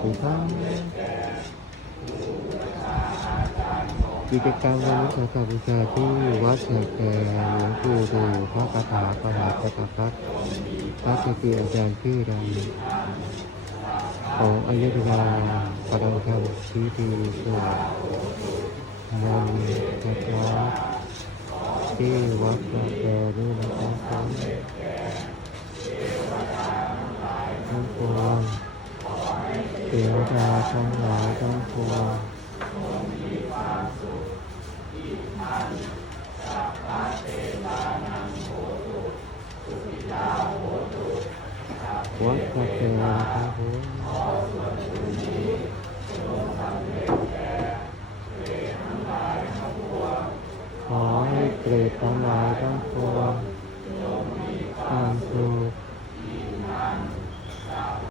ธุณครับกิจกรรมวันนี้ขอกับบูชาที่วัดแขกแก่หลวงปู่ดูพระคาถามหาจักรพรรดิพระเกจิอาจารย์ชื่อดังของอยุธยาประดังธรรมพิธีสวดมนต์คาถาที่วัดแขกแก่นี่นะครับ ดาทั้งหลายทั้งปวงวัดกาแฟนะครับผมขอให้เกรดทั้งหลายทั้งปวง